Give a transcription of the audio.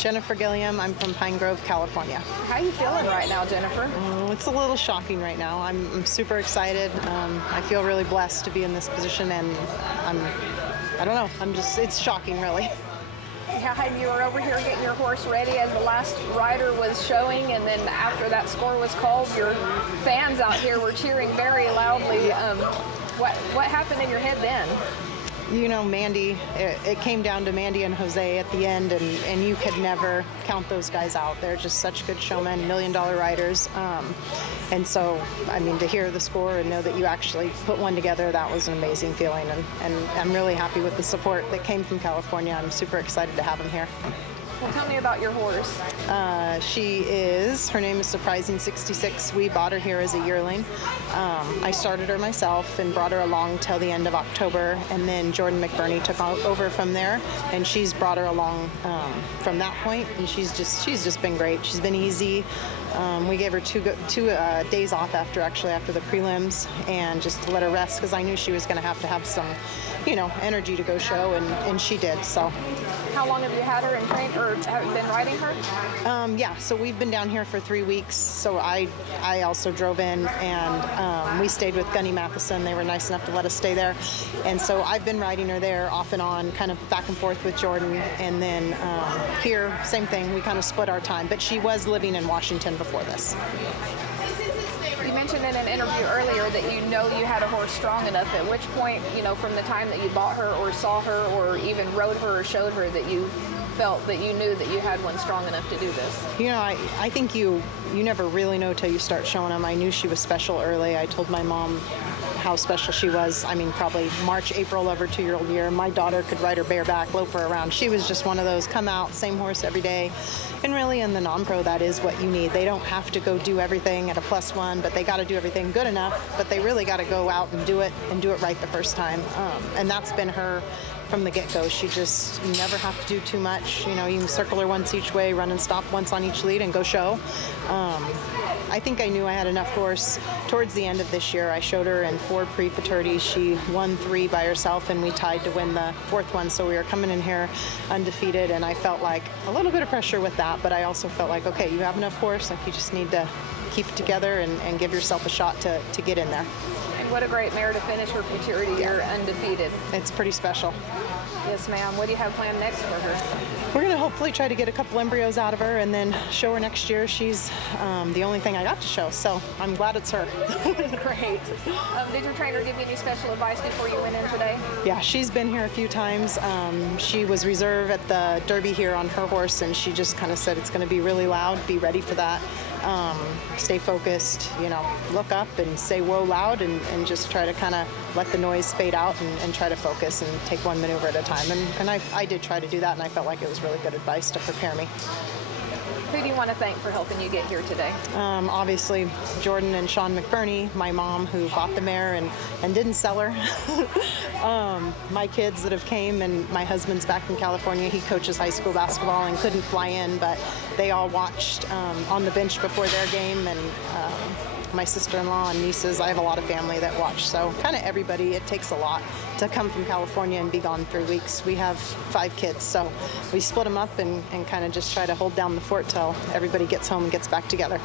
Jennifer Gilliam. I'm from Pine Grove, California. How are you feeling right now, Jennifer? It's a little shocking right now. I'm super excited. I feel really blessed to be in this position, and I don't know, it's shocking, really. Yeah, you were over here getting your horse ready as the last rider was showing, and then after that score was called, your fans out here were cheering very loudly. What happened in your head then? You know, Mandy, it came down to Mandy and Jose at the end, and you could never count those guys out. They're just such good showmen, $1 million riders. And so, I mean, to hear the score and know that you actually put one together, that was an amazing feeling. And I'm really happy with the support that came from California. I'm super excited to have them here. Well, tell me about your horse. Her name is Surprising 66. We bought her here as a yearling. I started her myself and brought her along till the end of October, and then Jordan McBurney took over from there, and she's brought her along from that point, and she's just been great. She's been easy. We gave her two days off after the prelims, and just to let her rest, because I knew she was going to have some, energy to go show, and she did. So. How long have you had her in train, or have you been riding her? Yeah, so we've been down here for 3 weeks. So I also drove in, and we stayed with Gunny Matheson. They were nice enough to let us stay there. And so I've been riding her there off and on, kind of back and forth with Jordan. And then here, same thing, we kind of split our time. But she was living in Washington before this. You mentioned in an interview earlier that you had a horse strong enough. At which point, from the time that you bought her or saw her or even rode her or showed her, that you felt that you knew that you had one strong enough to do this? I think you never really know till you start showing them. I knew she was special early. I told my mom how special she was. I mean, probably March, April of her 2-year-old year. My daughter could ride her bareback, lope her around. She was just one of those come out, same horse every day. And really in the non-pro, that is what you need. They don't have to go do everything at a +1, but they got to do everything good enough. But they really got to go out and do it right the first time. And that's been her from the get-go. You never have to do too much. You can circle her once each way, run and stop once on each lead, and go show. I think I knew I had enough horse. Towards the end of this year, I showed her in 4 pre-Futurity. She won 3 by herself, and we tied to win the 4th one. So we were coming in here undefeated, and I felt like a little bit of pressure with that, but I also felt like, okay, you have enough horse. Like, you just need to keep it together and give yourself a shot to get in there. And what a great mare to finish her Futurity year undefeated. It's pretty special. Yes, ma'am. What do you have planned next for her? We're going to hopefully try to get a couple embryos out of her and then show her next year. She's the only thing I got to show, so I'm glad it's her. Great. Did your trainer give you any special advice before you went in today? Yeah, she's been here a few times. She was reserve at the Derby here on her horse, and she just kind of said it's going to be really loud. Be ready for that. Stay focused, look up and say whoa loud, and just try to kind of let the noise fade out and try to focus and take one maneuver at a time. And I did try to do that, and I felt like it was really good advice to prepare me. Who do you want to thank for helping you get here today? Obviously, Jordan and Sean McBurney, my mom who bought the mare and didn't sell her. My kids that have came, and my husband's back in California. He coaches high school basketball and couldn't fly in, but they all watched on the bench before their game, and my sister-in-law and nieces. I have a lot of family that watch, so kind of everybody. It takes a lot to come from California and be gone 3 weeks. We have 5 kids, so we split them up and kind of just try to hold down the fort till everybody gets home and gets back together.